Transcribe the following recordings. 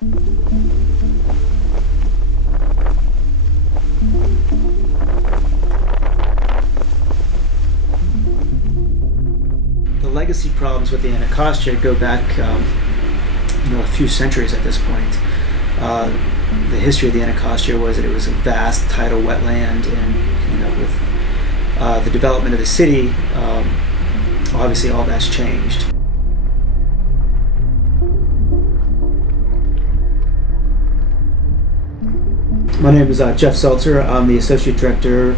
The legacy problems with the Anacostia go back a few centuries at this point. The history of the Anacostia was that it was a vast tidal wetland, and with the development of the city, obviously all that's changed. My name is Jeff Seltzer. I'm the Associate Director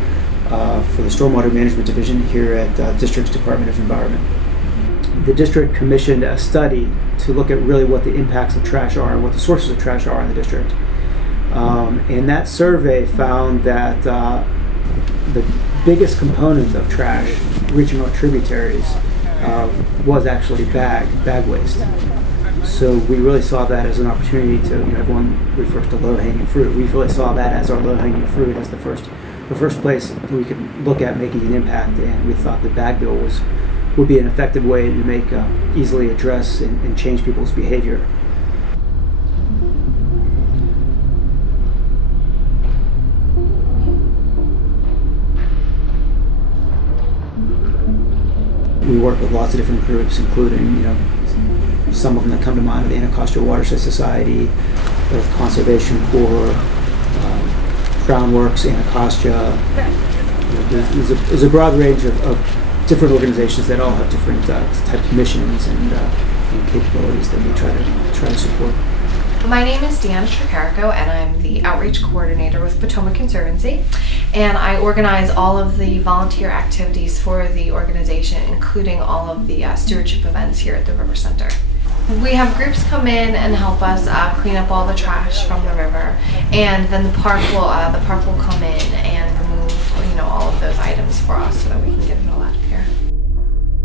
for the Stormwater Management Division here at District's Department of Environment. The district commissioned a study to look at really what the impacts of trash are and what the sources of trash are in the district. And that survey found that the biggest component of trash reaching our tributaries was actually bag waste. So we really saw that as an opportunity to, everyone refers to low-hanging fruit. We really saw that as our low-hanging fruit, as the first place we could look at making an impact, and we thought the bag bill would be an effective way to make easily address and change people's behavior. We work with lots of different groups, including some of them that come to mind are the Anacostia Watershed Society, Earth Conservation Corps, Groundworks, Anacostia. There's a broad range of different organizations that all have different types of missions and capabilities that we try to support. My name is Deanna Tricarico, and I'm the Outreach Coordinator with Potomac Conservancy, and I organize all of the volunteer activities for the organization, including all of the stewardship events here at the River Center. We have groups come in and help us clean up all the trash from the river, and then the park will come in and remove all of those items for us so that we can get it all out of here.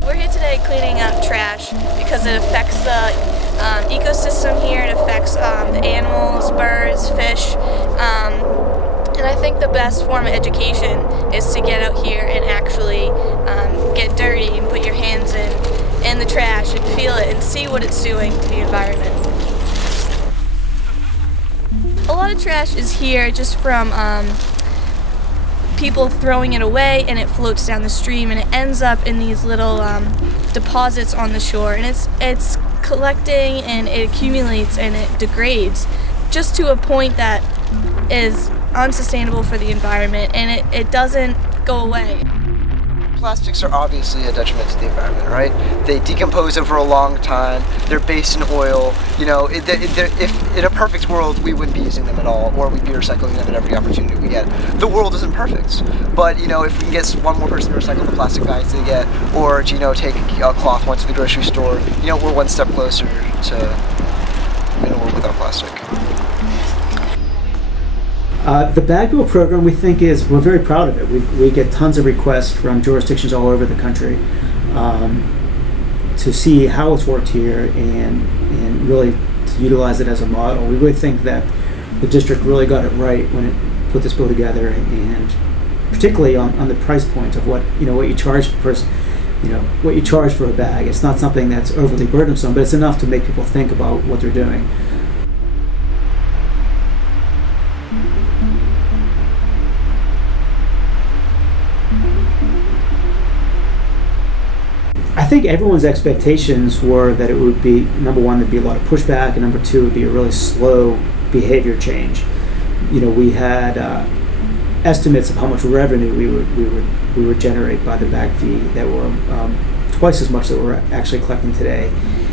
We're here today cleaning up trash because it affects the ecosystem here. It affects the animals, birds, fish, and I think the best form of education is to get out here and actually get dirty and put your hands in the trash and feel it and see what it's doing to the environment. A lot of trash is here just from people throwing it away, and it floats down the stream and it ends up in these little deposits on the shore, and it's collecting and it accumulates and it degrades just to a point that is unsustainable for the environment, and it doesn't go away. Plastics are obviously a detriment to the environment, right? They decompose over a long time, they're based in oil, if in a perfect world we wouldn't be using them at all, or we'd be recycling them at every opportunity we get. The world isn't perfect, but if we can get one more person to recycle the plastic bags they get, or take a cloth once to the grocery store, we're one step closer to a world without plastic. The bag bill program, we think, we're very proud of it. We get tons of requests from jurisdictions all over the country to see how it's worked here and really to utilize it as a model. We really think that the district really got it right when it put this bill together, and particularly on the price point of what you charge what you charge for a bag. It's not something that's overly burdensome, but it's enough to make people think about what they're doing. I think everyone's expectations were that it would be, number one, there'd be a lot of pushback, and number two, it would be a really slow behavior change. We had estimates of how much revenue we would generate by the bag fee that were twice as much that we're actually collecting today,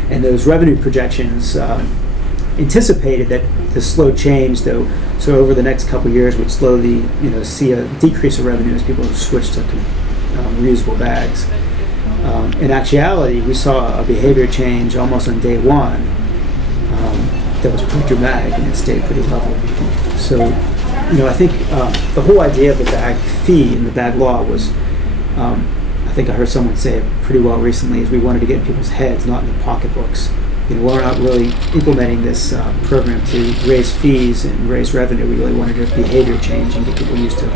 and those revenue projections anticipated that the slow change, so over the next couple of years, would slowly see a decrease of revenue as people switch to reusable bags. In actuality, we saw a behavior change almost on day one that was pretty dramatic, and it stayed pretty level. So, I think the whole idea of the bag fee and the bag law was, I think I heard someone say it pretty well recently, is we wanted to get in people's heads, not in their pocketbooks. We're not really implementing this program to raise fees and raise revenue. We really wanted a behavior change and get people used to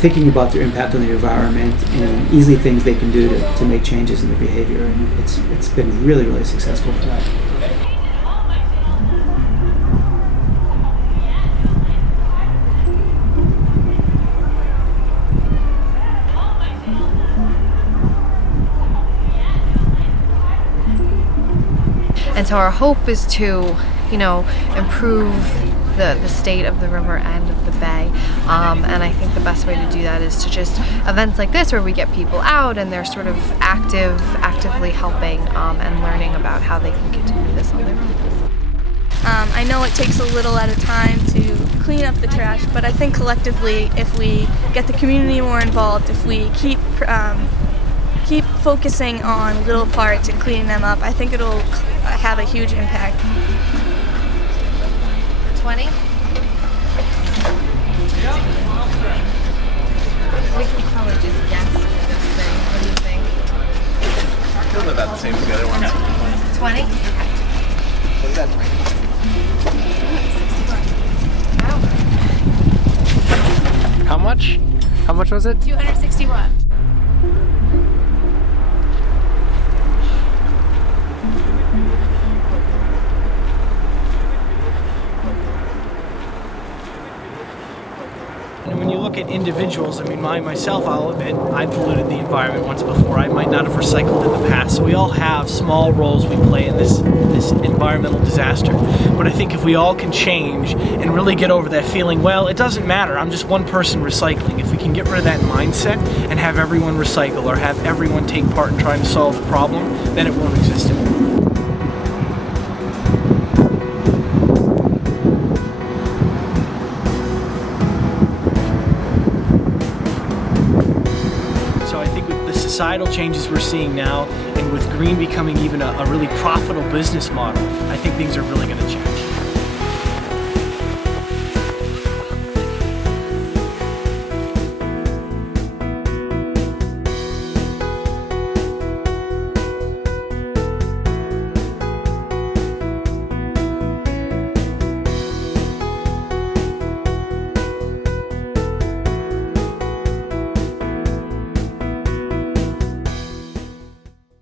thinking about their impact on the environment and easy things they can do to make changes in their behavior, and it's been really, really successful for that. And so our hope is to, you know, improve the state of the river and of the bay, and I think the best way to do that is to just events like this where we get people out and they're sort of actively helping and learning about how they can continue this on their own. I know it takes a little at a time to clean up the trash, but I think collectively, if we get the community more involved, if we keep focusing on little parts and cleaning them up, I think it'll have a huge impact. 20? We can probably just guess with this thing. What do you think? Feels about the same as the other ones. 20? What does that mean? How much? How much was it? 261. And when you look at individuals, I mean, myself, I'll admit, I polluted the environment once before. I might not have recycled in the past. So we all have small roles we play in this environmental disaster. But I think if we all can change and really get over that feeling, well, it doesn't matter, I'm just one person recycling. If we can get rid of that mindset and have everyone recycle or have everyone take part in trying to solve the problem, then it won't exist anymore. Societal changes we're seeing now, and with green becoming even a really profitable business model, I think things are really going to change.